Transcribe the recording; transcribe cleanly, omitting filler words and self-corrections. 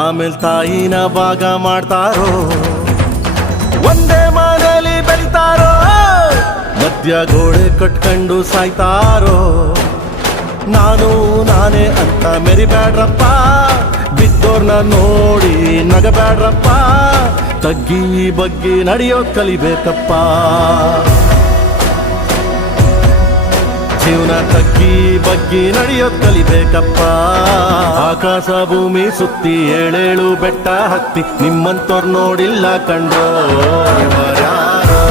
ಆಮೇಲೆ ತಾಯಿನ ಭಾಗ ಮಾಡ್ತಾರೋ, ಒಂದೇ ಮನೆಯಲ್ಲಿ ಬೆಳಿತಾರೋ, ಮಧ್ಯ ಗೋಡೆ ಕಟ್ಕೊಂಡು ಸಾಯ್ತಾರೋ. ನಾನು ನಾನೇ ಅಂತ ಮೆರಿಬ್ಯಾಡ್ರಪ್ಪ, ಬಿದ್ದೋರ್ನ ನೋಡಿ ನಗಬ್ಯಾಡ್ರಪ್ಪ, ತಗ್ಗಿ ಬಗ್ಗಿ ನಡೆಯೋದ್ ಕಲಿಬೇಕಪ್ಪ. ಜೀವನ ತಗ್ಗಿ ಬಗ್ಗಿ ನಡೆಯೋದ್ ಕಲಿಬೇಕಪ್ಪ. ಆಕಾಶ ಭೂಮಿ ಸುತ್ತಿ ಏಳೇಳು ಬೆಟ್ಟ ಹತ್ತಿ ನಿಮ್ಮಂತೋರ್ ನೋಡಿಲ್ಲ ಕಂಡೋ ಯಾರೋ.